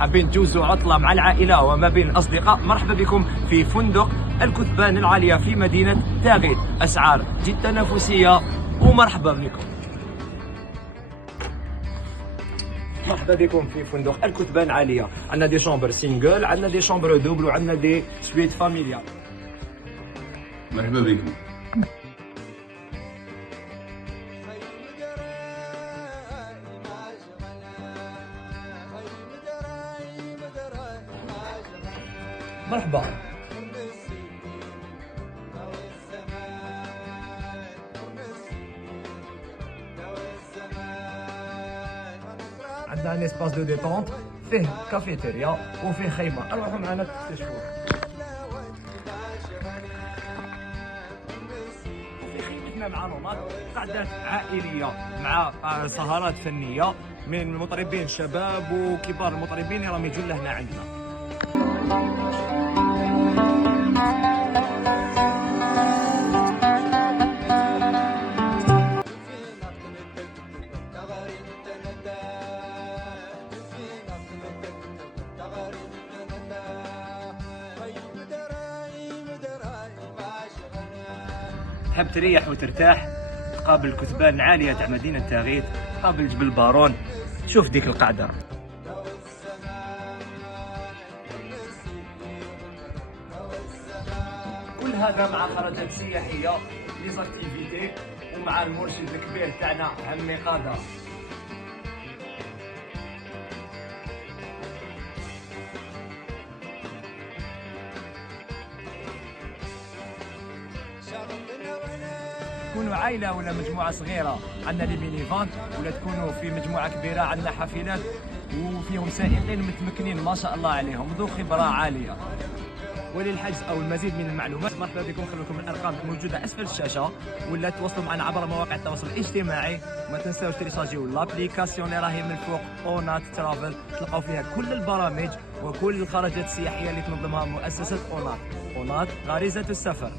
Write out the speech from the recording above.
حابين تجوزوا عطلة مع العائلة وما بين الأصدقاء؟ مرحبا بكم في فندق الكثبان العالية في مدينة تاغيت. أسعار جد تنافسية ومرحبا بكم. مرحبا بكم في فندق الكثبان العالية. عندنا دي شامبر سينجل، عندنا دي شامبر دوبل، وعندنا دي سويت فاميليا. مرحبا بكم. مرحبا. عندنا ان اسباس دو ديتونت فيه كافيتيريا وفيه خيمه، اروحوا معنا تكتشفوه. وفي خيمتنا مع نوماد قعدات عائليه مع سهرات فنيه من المطربين شباب وكبار المطربين راهم يجوا لهنا عندنا. تحب تريح وترتاح، تقابل الكثبان العالية تاع مدينة تاغيت، تقابل جبل بارون، شوف ديك القعدة. كل هذا مع خرجات سياحية ليزاكتيفيتي ومع المرشد الكبير تاعنا عمي قادة. تكونوا عائلة ولا مجموعة صغيرة عندنا لي ميني فان، ولا تكونوا في مجموعة كبيرة عندنا حافلات وفيهم سائقين متمكنين ما شاء الله عليهم ذو خبرة عالية. وللحجز او المزيد من المعلومات مرحبا بكم، خليكم الارقام موجوده اسفل الشاشه، ولا تواصلوا معنا عبر مواقع التواصل الاجتماعي. ما تنساوش تريشارجيو لابليكاسيون اللي راهي من فوق اونات ترافل، تلقاو فيها كل البرامج وكل الخرجات السياحيه اللي تنظمها مؤسسه اونات غريزه السفر.